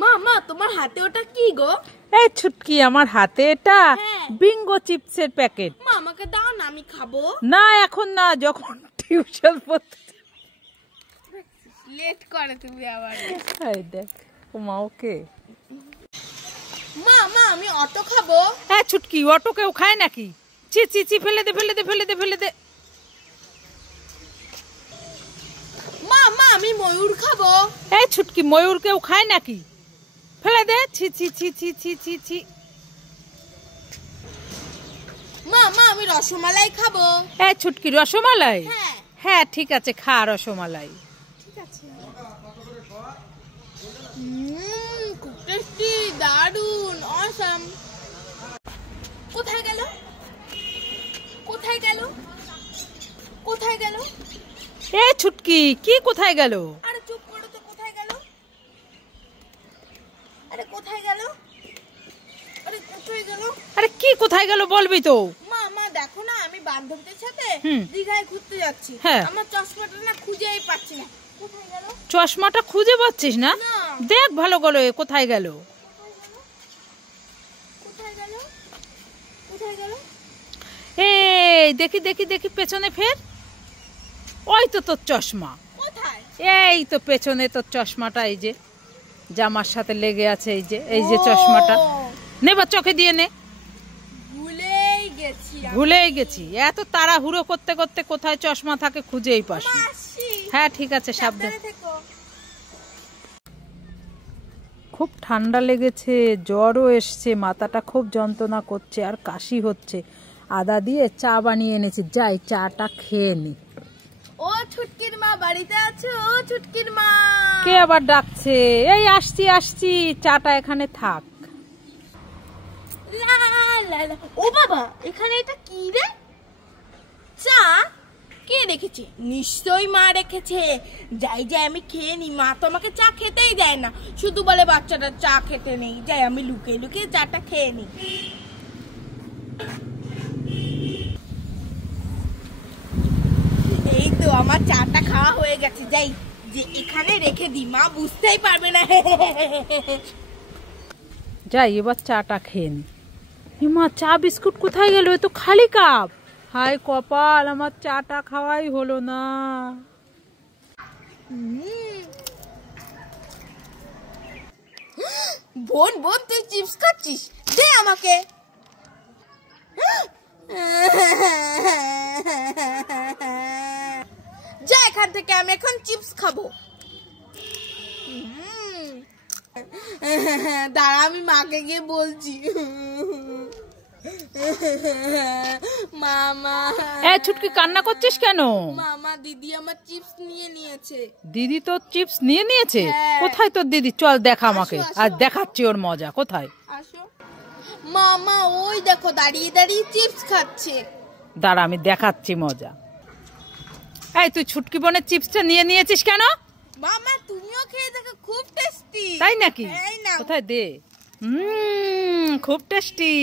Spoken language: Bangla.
মা মা তোমার হাতে ওটা কি গো? এই ছুটকি, আমার হাতে এটা বিঙ্গো চিপসের প্যাকেট। মা আমাকে দাও না, আমি খাবো। না এখন না, যখন টিউশন পড়তে লেট করে তুমি আবার। এই দেখ মা ওকে। মা মা আমি অটো খাবো। হ্যাঁ ছুটকি, অটো কেউ খায় নাকি? চি চি চি, ফেলে দে ফেলে দে ফেলে দে ফেলে দে। মা মা আমি ময়ূর খাবো। এই ছুটকি, ময়ূর কেউ খায় নাকি? ফেলে দে। ছি ছি ছি ছি ছি ছি ছি। মা মা আমি রসমালাই খাবো। এই ছুটকি, রসমালাই? হ্যাঁ হ্যাঁ ঠিক আছে, খা রসমালাই। ঠিক আছে। খুব টেস্টি, দারুন, অসাম। কোথায় গেল কোথায় গেল কোথায় গেল? এ ছুটকি, কি কোথায় গেল? আরে চুপ করো তো, কোথায় গেল? আরে কোথায় গেল? আরে কোথায় গেল? আরে কি কোথায় গেল বলবি তো? মা মা দেখো না, আমি বান্ধবীদের সাথে দীঘায় ঘুরতে যাচ্ছি। আমার চশমাটা না খুঁজেই পাচ্ছি না, কোথায় গেল? চশমাটা খুঁজে পাচ্ছিস না? দেখ ভালো করে কোথায় গেল। কোথায় গেল কোথায় গেল? এই দেখি দেখি দেখি, পেছনে ফের। ওই তো তোর চশমা। কোথায়? এই তো পেছনে তোর চশমাটা, এই যে জামার সাথে লেগে আছে, এই যে এই যে চশমাটা। নে বা চোখে দিয়ে নে। ভুলেই গেছি, এত তাড়াহুড়ো করতে করতে কোথায় চশমা থাকে খুঁজেই পাস না। হ্যাঁ ঠিক আছে, সাবধানে। খুব ঠান্ডা লেগেছে, জ্বরও এসছে, মাথাটা খুব যন্ত্রণা করছে আর কাশি হচ্ছে। আদা দিয়ে চা বানিয়ে এনেছি, যাই চাটা খেয়ে নি। ও ছুটকির মা বাড়িতে আছে? ও ছুটকির মা। কে আবার ডাকছে? এই আসছি আসছি, চাটা এখানে থাক। ও বাবা, এখানে এটা কি রে? চা? কে রেখেছে? নিশ্চয়ই মা রেখেছে। যাই যাই আমি খেয়ে নি। মা তো আমাকে চা খেতেই দেয় না, শুধু বলে বাচ্চাটা চা খেতে নেই। যাই আমি লুকিয়ে লুকিয়ে চাটা খেয়ে নি। এই তো আমার চাটা খাওয়া হয়ে গেছে। যাই যে এখানে রেখে দি, মা বুঝতেই পারবে না। যাই এবার চাটা খেয়ে নি। মা চা বিস্কুট কোথায় গেল? এ তো খালি কাপ। হায় কপাল, আমার চাটা খাওয়াই হলো না। বোন বোন তুই চিপস খাচ্ছিস? দে আমাকে। যা এখান থেকে, আমি এখন চিপস খাবো। দাঁড়া আমি মাকে গিয়ে বলছি। মামা। এই ছুটকি, কান্না করছিস কেন? মামা দিদি আমার চিপস নিয়ে নিয়েছে। দিদি তোর চিপস নিয়ে নিয়েছে? কোথায় তোর দিদি? চল দেখা আমাকে, আর দেখাচ্ছি ওর মজা। কোথায়? আসো। মামা ওই দেখো দাঁড়িয়ে দাঁড়িয়ে চিপস খাচ্ছে। দাঁড়া আমি দেখাচ্ছি মজা। এই তুই ছুটকি বোনের চিপসটা নিয়ে নিয়েছিস কেন? মামা তুমিও খেয়ে দেখো, খুব টেস্টি। তাই নাকি? কোথায় দে। খুব টেস্টি।